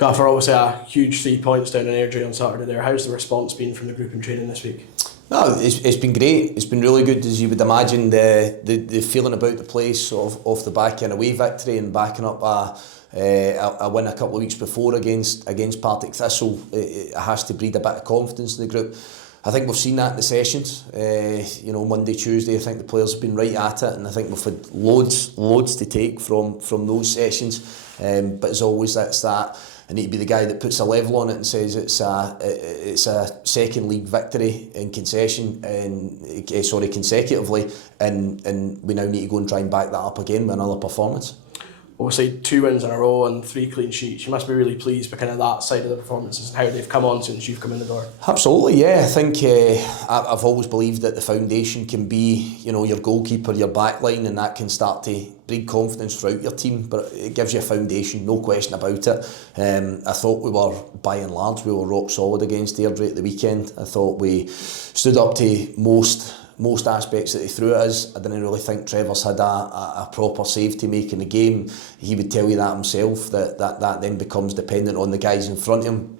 Gaffer, obviously a huge 3 points down in Airdrie on Saturday there. How's the response been from the group in training this week? No, it's been great. It's been really good, as you would imagine. The feeling about the place off the back of an away victory and backing up a win a couple of weeks before against Partick Thistle, it has to breed a bit of confidence in the group. I think we've seen that in the sessions. Monday, Tuesday, I think the players have been right at it, and I think we've had loads to take from those sessions. But as always, that's that. I need to be the guy that puts a level on it and says it's a second league victory in consecutively, and we now need to go and try and back that up again with another performance. Obviously 2 wins in a row and 3 clean sheets. You must be really pleased with kind of that side of the performances and how they've come on since you've come in the door. Absolutely, yeah. I think I've always believed that the foundation can be, your goalkeeper, your backline, and that can start to breed confidence throughout your team. But it gives you a foundation, no question about it. I thought we were, by and large, rock solid against Airdrie at the weekend. I thought we stood up to most aspects that they threw at us. I didn't really think Trevor's had a proper save to make in the game. He would tell you that himself, that then becomes dependent on the guys in front of him.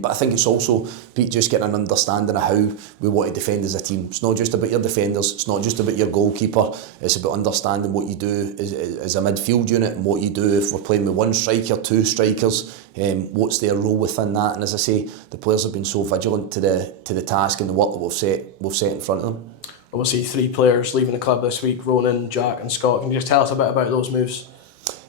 But I think it's also, Pete, just getting an understanding of how we want to defend as a team. It's not just about your defenders, it's not just about your goalkeeper, it's about understanding what you do as a midfield unit and what you do if we're playing with 1 striker, 2 strikers, what's their role within that. And as I say, the players have been so vigilant to the task and the work that we've set in front of them. Obviously 3 players leaving the club this week, Ronan, Jack and Scott. Can you just tell us a bit about those moves?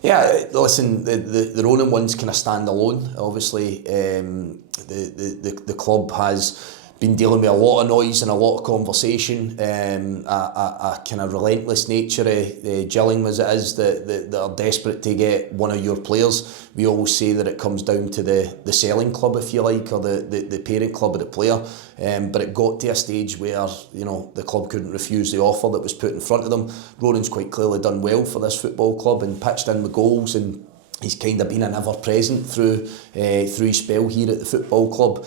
Yeah, listen, the Ronan one's kind of stand alone. Obviously, the club has been dealing with a lot of noise and a lot of conversation, a kind of relentless nature, Gillingham as it is, that are desperate to get one of your players. We always say that it comes down to the selling club, if you like, or the parent club of the player. But it got to a stage where the club couldn't refuse the offer that was put in front of them. Ronan's quite clearly done well for this football club and pitched in with goals, and he's kind of been an ever-present through his spell here at the football club.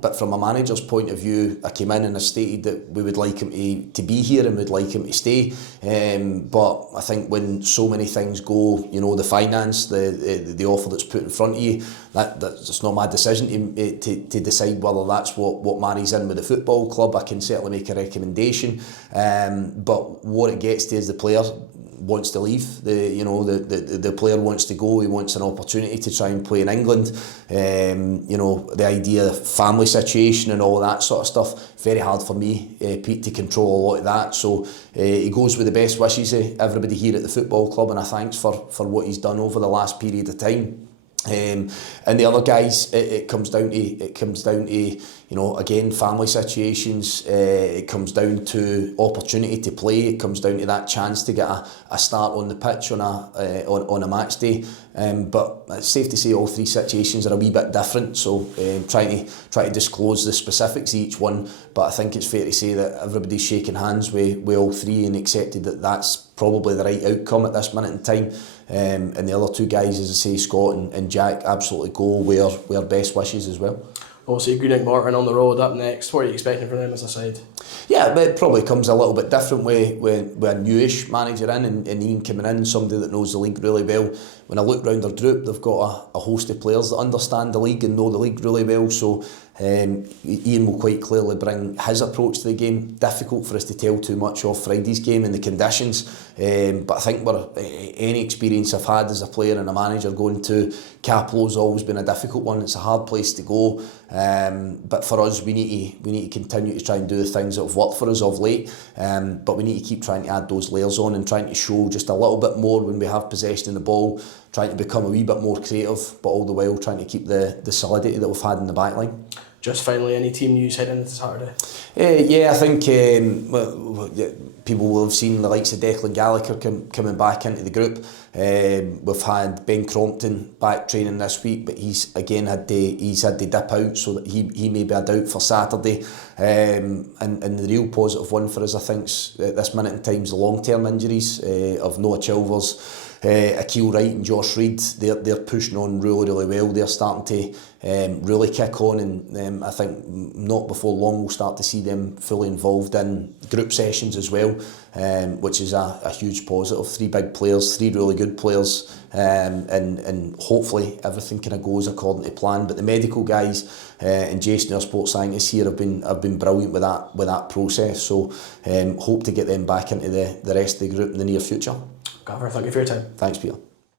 But from a manager's point of view, I came in and I stated that we would like him to be here and we'd like him to stay. But I think when so many things go, the finance, the offer that's put in front of you, that's not my decision to decide whether that's what marries in with the football club. I can certainly make a recommendation. But what it gets to is the player wants to leave. The player wants to go. He wants an opportunity to try and play in England. The idea of family situation and all that sort of stuff, very hard for me, Pete, to control a lot of that. So he goes with the best wishes of everybody here at the football club, and I thanks for what he's done over the last period of time. And the other guys, it comes down to again, family situations. It comes down to opportunity to play. It comes down to that chance to get a start on the pitch on a match day. But it's safe to say all 3 situations are a wee bit different. So try to disclose the specifics of each one. But I think it's fair to say that everybody's shaking hands with all 3 and accepted that that's probably the right outcome at this minute in time. And the other 2 guys, as I say, Scott and Jack, absolutely go with our best wishes as well. Obviously, Greenock Morton on the road up next. What are you expecting from them as a side? Yeah, but it probably comes a little bit different with a newish manager in and Ian coming in, somebody that knows the league really well. When I look round their group, they've got a host of players that understand the league and know the league really well. So Ian will quite clearly bring his approach to the game. Difficult for us to tell too much of Friday's game and the conditions. But I think any experience I've had as a player and a manager going to Kettlewell's always been a difficult one. It's a hard place to go. But for us, we need to continue to try and do the things that have worked for us of late. But we need to keep trying to add those layers on and trying to show just a little bit more when we have possession of the ball, trying to become a wee bit more creative, but all the while trying to keep the solidity that we've had in the back line. Just finally, any team news heading into Saturday? I think people will have seen the likes of Declan Gallagher coming back into the group. We've had Ben Crompton back training this week, but he's had to dip out, so that he may be a doubt for Saturday. And the real positive one for us, I think, at this minute in time, is the long-term injuries of Noah Chilvers, Akil Wright and Josh Reid, they're pushing on really well. They're starting to really kick on, and I think not before long we'll start to see them fully involved in group sessions as well, which is a huge positive. 3 big players, 3 really good players, and hopefully everything kind of goes according to plan. But the medical guys and Jason, our sports scientists here, have been brilliant with that process. So hope to get them back into the rest of the group in the near future. Gaffer, thank you for your time. Thanks, Peter.